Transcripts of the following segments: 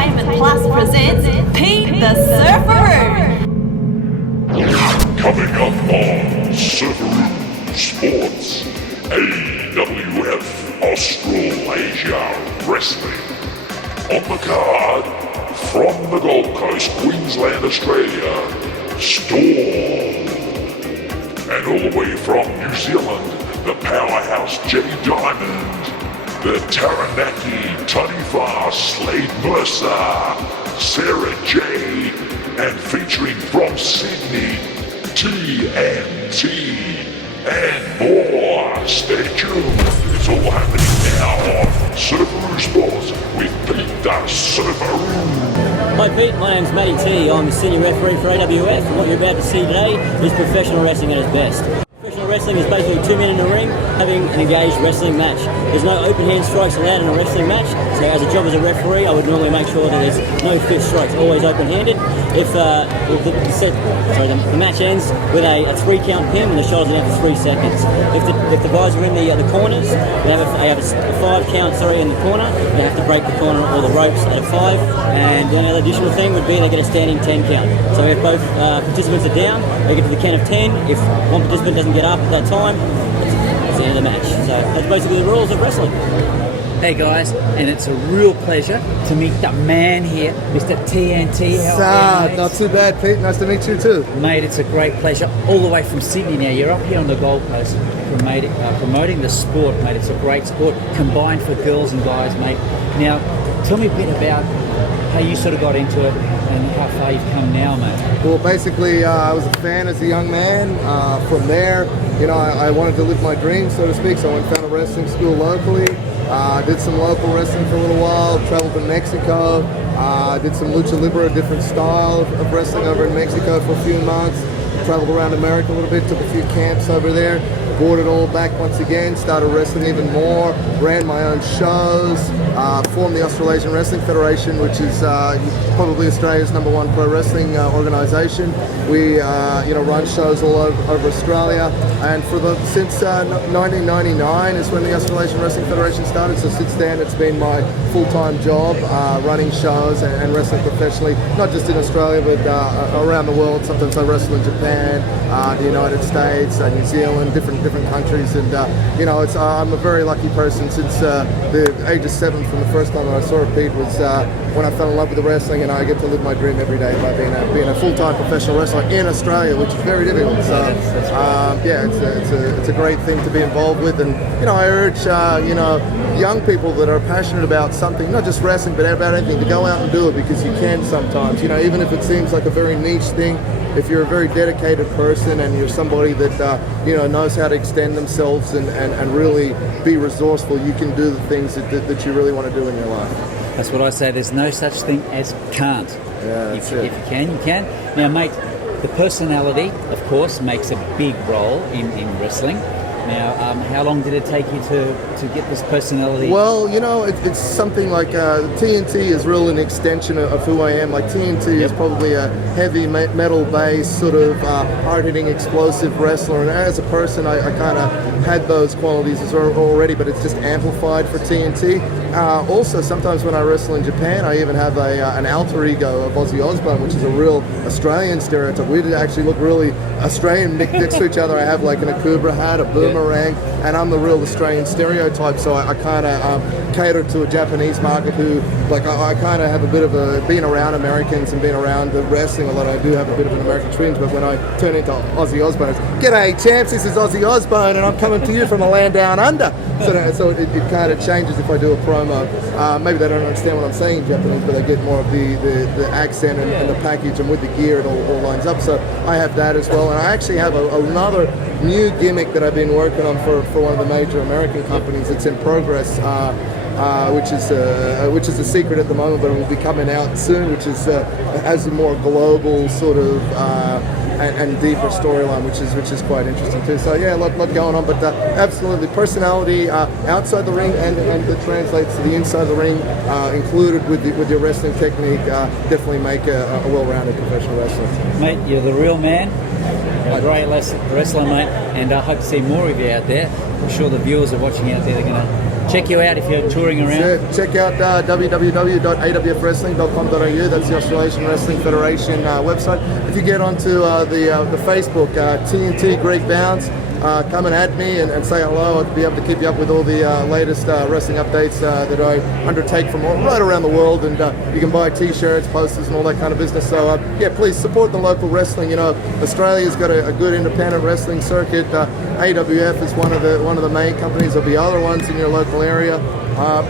Entertainment Plus presents Pete the Surfaroo. Coming up on Surfaroo Sports, AWF Australasia Wrestling. On the card, from the Gold Coast, Queensland, Australia, Storm. And all the way from New Zealand, the powerhouse Jenny Diamond, the Taranaki Taniwha Slade Mercer, Sarah J, and featuring from Sydney, TNT, and more. Stay tuned. It's all happening now on Surfaroo Sports with Pete the Surfaroo. Hi Pete, my name's Matty T. I'm the senior referee for AWF, and what you're about to see today is professional wrestling at its best. Professional wrestling is basically two men in the ring having an engaged wrestling match. There's no open hand strikes allowed in a wrestling match, so as a job as a referee I would normally make sure that there's no fist strikes, always open handed. If the match ends with a 3-count pin and the shot's down for 3 seconds. If the guys are in the corners, they have a 5-count in the corner, they have to break the corner or the ropes at a 5, and the other additional thing would be they get a standing 10 count. So if both participants are down, they get to the count of 10. If one participant doesn't get up at that time, it's the end of the match. So that's basically the rules of wrestling. Hey guys, and it's a real pleasure to meet the man here, Mr. TNT. Not too bad, Pete. Nice to meet you too. Mate, it's a great pleasure. All the way from Sydney now. You're up here on the Gold Coast promoting the sport, mate. It's a great sport, combined for girls and guys, mate. Now, tell me a bit about how you sort of got into it and how far you've come now, mate. Well, basically, I was a fan as a young man. From there, I wanted to live my dream, so to speak, so I went and found a wrestling school locally. Did some local wrestling for a little while, traveled to Mexico, did some lucha libre, a different style of wrestling over in Mexico for a few months, traveled around America a little bit, took a few camps over there, brought it all back once again, started wrestling even more, ran my own shows, formed the Australasian Wrestling Federation, which is probably Australia's #1 pro wrestling organisation. We run shows all over Australia, and since 1999 is when the Australasian Wrestling Federation started. So since then, it's been my full-time job running shows and wrestling professionally, not just in Australia but around the world. Sometimes I wrestle in Japan, the United States, New Zealand, different countries, and I'm a very lucky person. Since the age of 7, from the first time that I saw it, Pete, was when I fell in love with the wrestling, and I get to live my dream every day by being a full-time professional wrestler in Australia, which is very difficult. So it's a great thing to be involved with, and I urge young people that are passionate about something, not just wrestling but about anything, to go out and do it, because you can sometimes. Even if it seems like a very niche thing, if you're a very dedicated person and you're somebody that knows how to extend themselves and really be resourceful, you can do the things that you really want to do in your life. That's what I say. There's no such thing as can't. Yeah, if you can, you can. Now, mate, the personality, of course, makes a big role in wrestling. Now, how long did it take you to get this personality? Well, it's something like TNT is really an extension of who I am. Like TNT is probably a heavy metal-based, sort of hard-hitting, explosive wrestler. And as a person, I kind of had those qualities already, but it's just amplified for TNT. Also, sometimes when I wrestle in Japan, I even have an alter ego of Ozzy Osbourne, which is a real Australian stereotype. We actually look really Australian next to each other. I have like an Akubra hat, a boomerang, and I'm the real Australian stereotype. So I kind of cater to a Japanese market who, I kind of have a bit of being around Americans and being around the wrestling a lot. I do have a bit of an American twinge, but when I turn into Ozzy Osbourne, it's, "G'day champs, this is Ozzy Osbourne, and I'm coming to you from a land down under." So it kind of changes if I do a promo. Maybe they don't understand what I'm saying in Japanese, but they get more of the accent and the package, and with the gear it all lines up. So I have that as well, and I actually have another new gimmick that I've been working on for one of the major American companies. It's in progress, which is a secret at the moment, but it will be coming out soon, which has a more global sort of and deeper storyline, which is quite interesting too. So yeah, a lot going on, but absolutely personality outside the ring and that translates to the inside of the ring, included with your wrestling technique, definitely make a well-rounded professional wrestler. Mate, you're the real man. A great wrestler, mate, and I hope to see more of you out there. I'm sure the viewers are watching out there. They're going to check you out if you're touring around? Yeah, check out www.awfwrestling.com.au. That's the Australian Wrestling Federation website. If you get onto the Facebook, TNT Greek Bounce, come and add me and say hello. I'll be able to keep you up with all the latest wrestling updates that I undertake from right around the world. And you can buy T-shirts, posters, and all that kind of business. So yeah, please support the local wrestling. You know, Australia's got a good independent wrestling circuit. AWF is one of the main companies. There'll be other ones in your local area.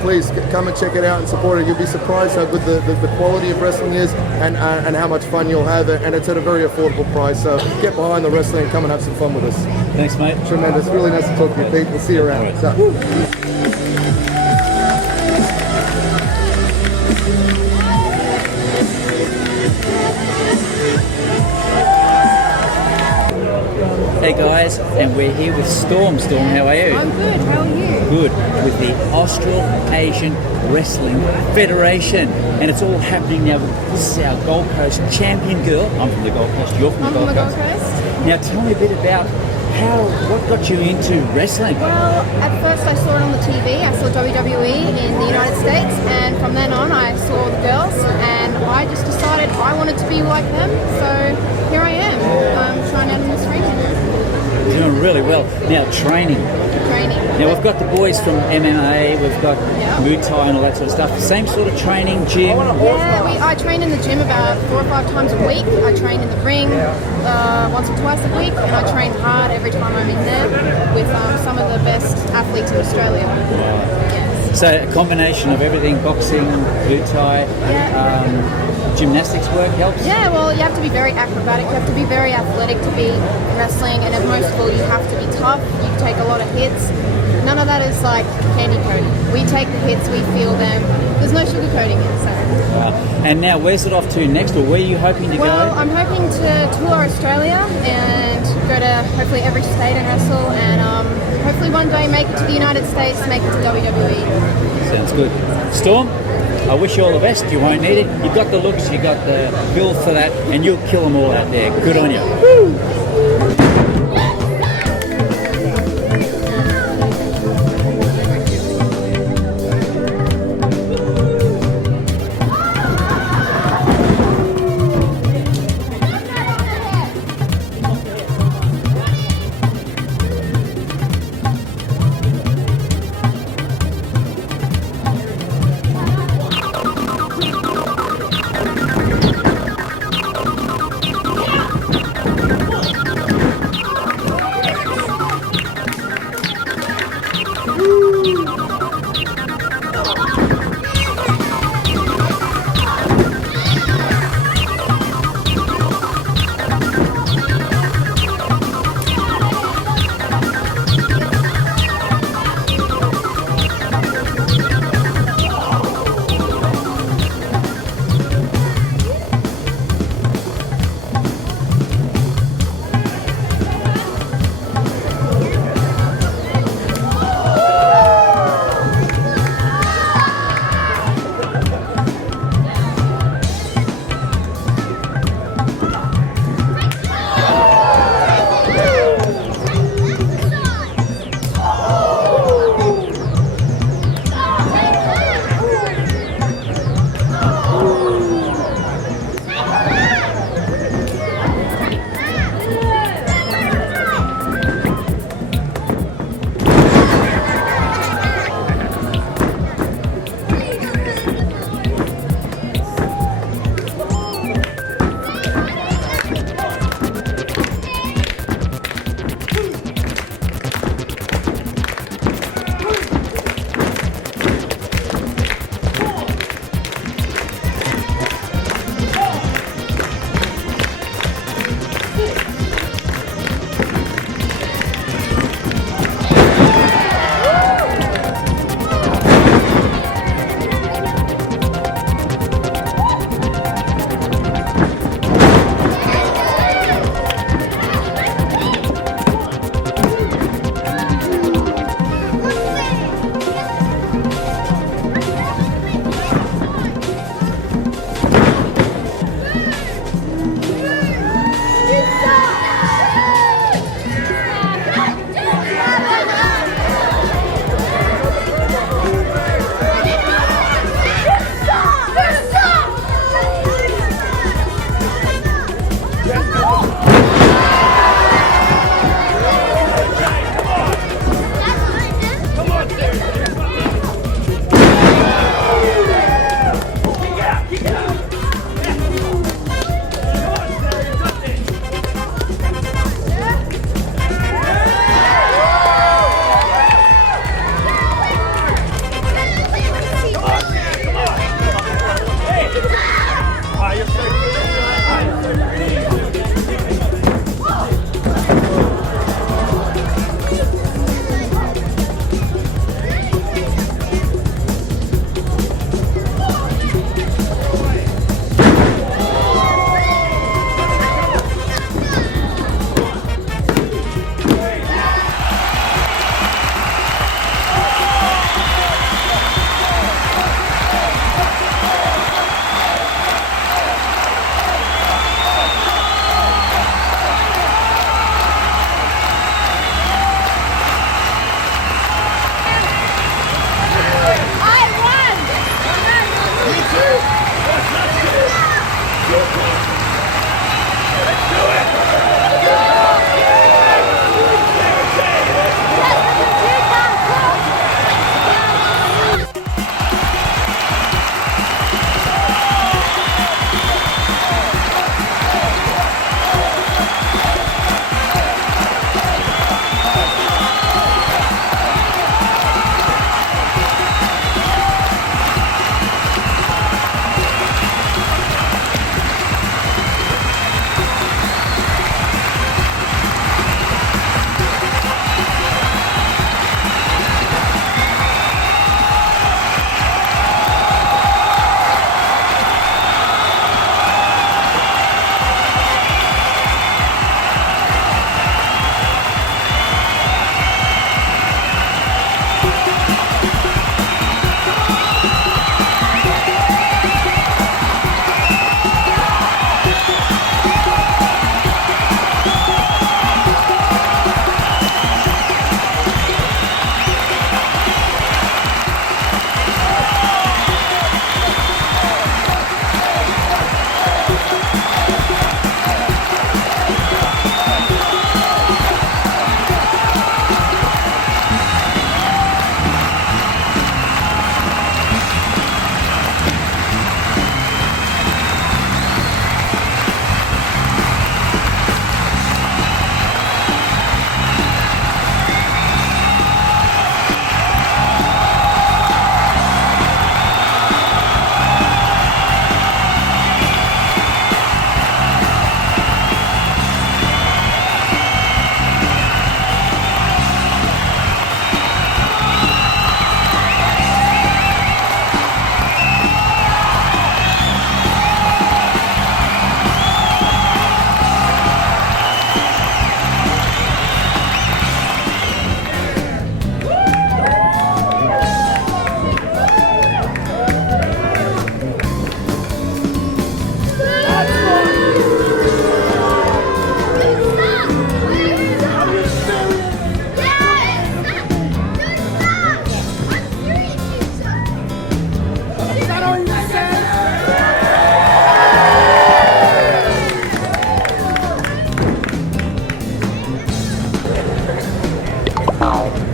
Please come and check it out and support it. You'll be surprised how good the quality of wrestling is and how much fun you'll have. And it's at a very affordable price. So get behind the wrestling and come and have some fun with us. Thanks, mate. Tremendous. Really nice to talk to you, Pete. We'll see you around. All right. So. Hey guys, and we're here with Storm. Storm, how are you? I'm good, how are you? Good, with the Australasian Wrestling Federation, and it's all happening now. This is our Gold Coast champion girl. I'm from the Gold Coast. You're from I'm the from Gold the Coast. Gold Coast. Now, tell me a bit about what got you into wrestling. Well, at first I saw it on the TV. I saw WWE in the United States, and from then on I saw the girls, and I just decided I wanted to be like them. So here I am, trying out in this region. Doing really well. Now, training. Now, we've got the boys from MMA, we've got Muay Thai and all that sort of stuff. Same sort of training, gym. Yeah, I train in the gym about 4 or 5 times a week. I train in the ring once or twice a week, and I train hard every time I'm in there with some of the best athletes in Australia. Yes. So a combination of everything, boxing, Muay Thai, gymnastics work helps? Yeah, well, you have to be very acrobatic, you have to be very athletic to be wrestling, and most of all, you have to be tough, you take a lot of hits. None of that is like candy coating. We take the hits, we feel them. There's no sugarcoating it, so. And now, where's it off to next, or where are you hoping to go? Well, I'm hoping to tour Australia and go to hopefully every state and wrestle, and hopefully one day make it to the United States, make it to WWE. Sounds good. Storm, I wish you all the best. You won't need it. You've got the looks, you've got the build for that, and you'll kill them all out there. Good on you. Woo!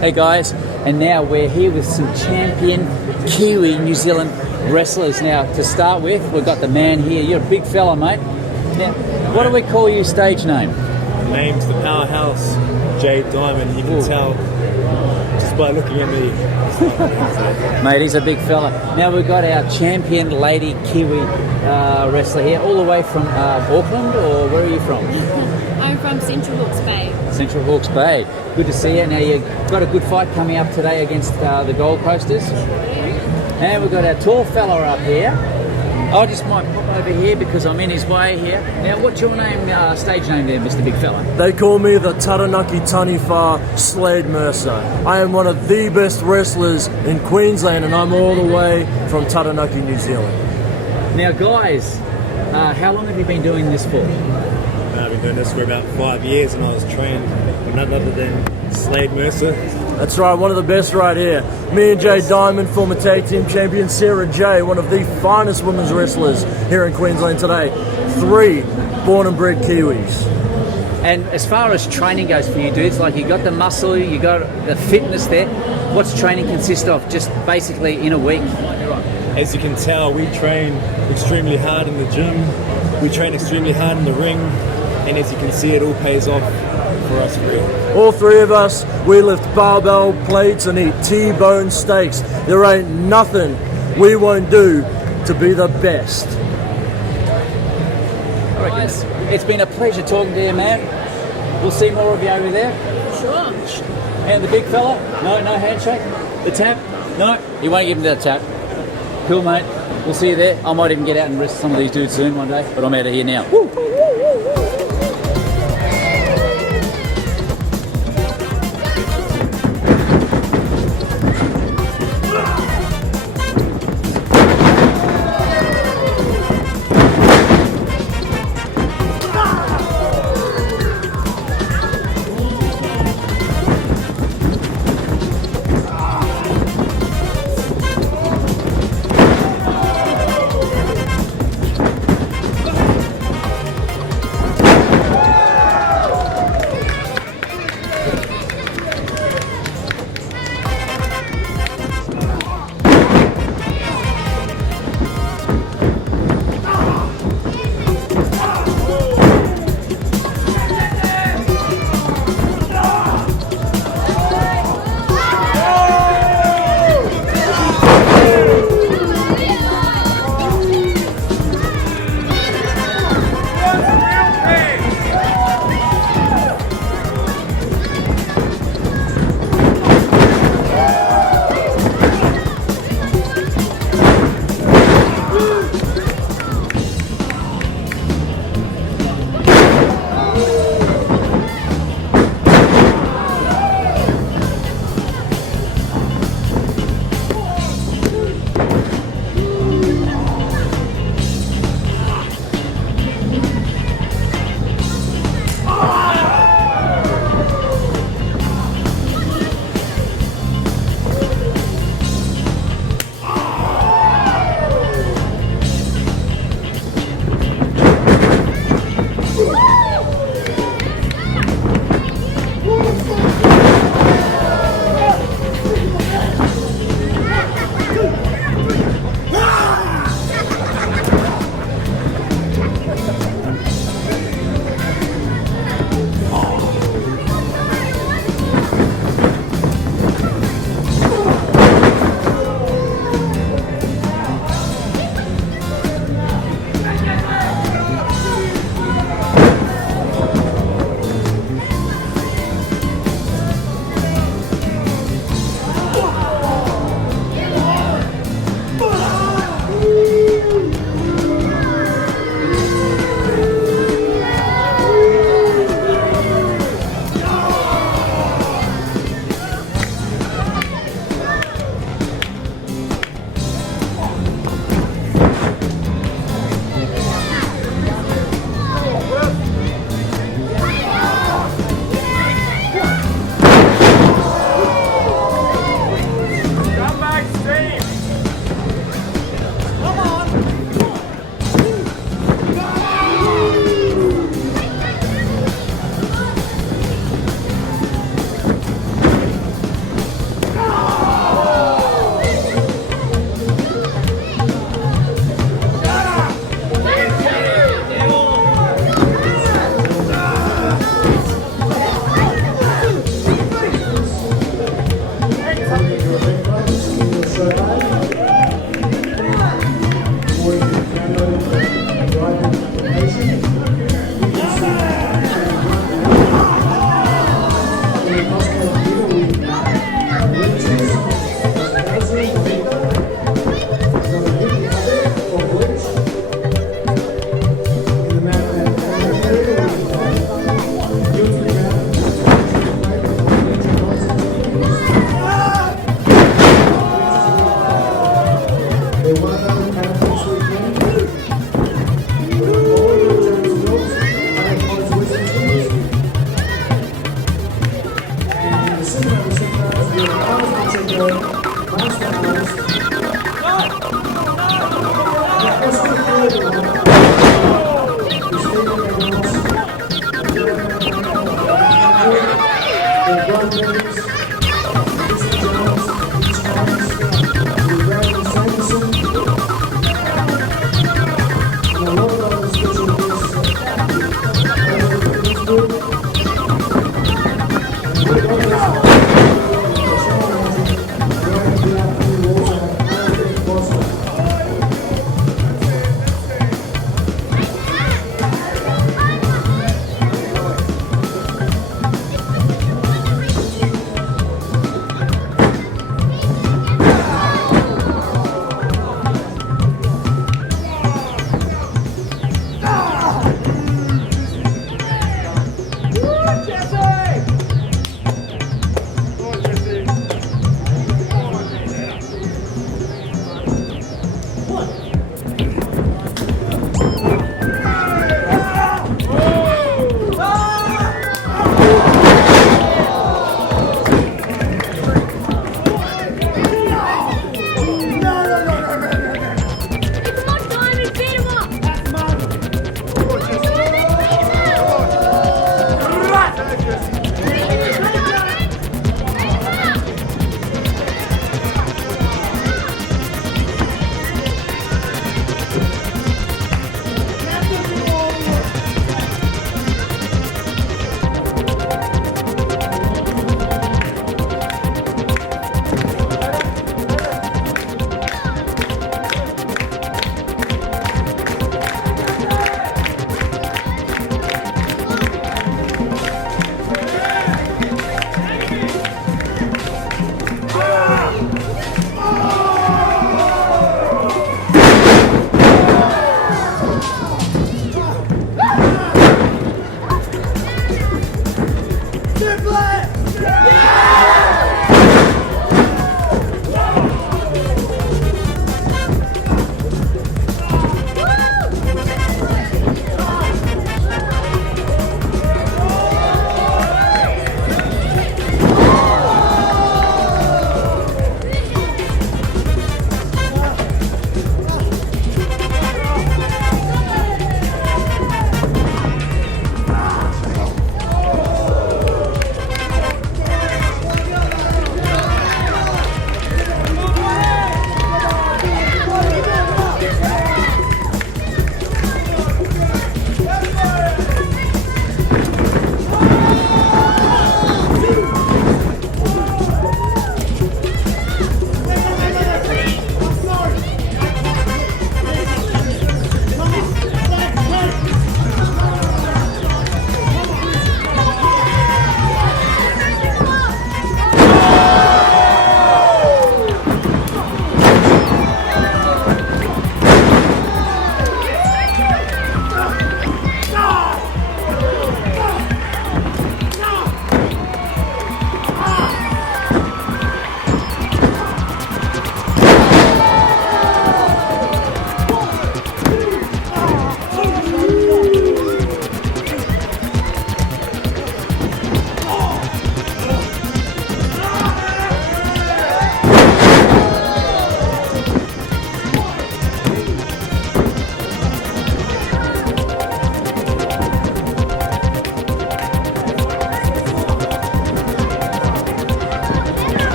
Hey guys, and now we're here with some champion Kiwi New Zealand wrestlers. Now, to start with, we've got the man here. You're a big fella, mate. Now, what do we call your stage name? Name's the Powerhouse, Jade Diamond. You can tell just by looking at me. Mate, he's a big fella. Now we've got our champion lady Kiwi wrestler here, all the way from Auckland, or where are you from? I'm from Central Hawke's Bay. Central Hawke's Bay. Good to see you. Now you've got a good fight coming up today against the Gold Coasters. And we've got our tall fella up here. I just might pop over here because I'm in his way here. Now, what's your name, stage name there, Mr. Big Fella? They call me the Taranaki Taniwha Slade Mercer. I am one of the best wrestlers in Queensland, and I'm all the way from Taranaki, New Zealand. Now, guys, how long have you been doing this for? I've been doing this for about 5 years, and I was trained by none other than Slade Mercer. That's right, one of the best right here. Me and Jay Diamond, former tag team champion Sarah J, one of the finest women's wrestlers here in Queensland today. 3 born and bred Kiwis. And as far as training goes for you dudes, like you got the muscle, you got the fitness there. What's training consist of? Just basically in a week? As you can tell, we train extremely hard in the gym. We train extremely hard in the ring. And as you can see, it all pays off for us three. All 3 of us, we lift barbell plates and eat T-bone steaks. There ain't nothing we won't do to be the best. All right, guys, it's been a pleasure talking to you, man. We'll see more of you over there. Sure. And the big fella? No handshake? The tap? No, you won't give him that tap. Cool, mate. We'll see you there. I might even get out and wrestle some of these dudes soon one day, but I'm out of here now. Woo!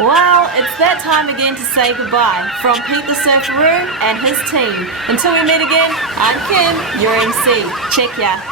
Well, it's that time again to say goodbye from Pete the Surfaroo and his team. Until we meet again, I'm Kim, your MC. Check ya.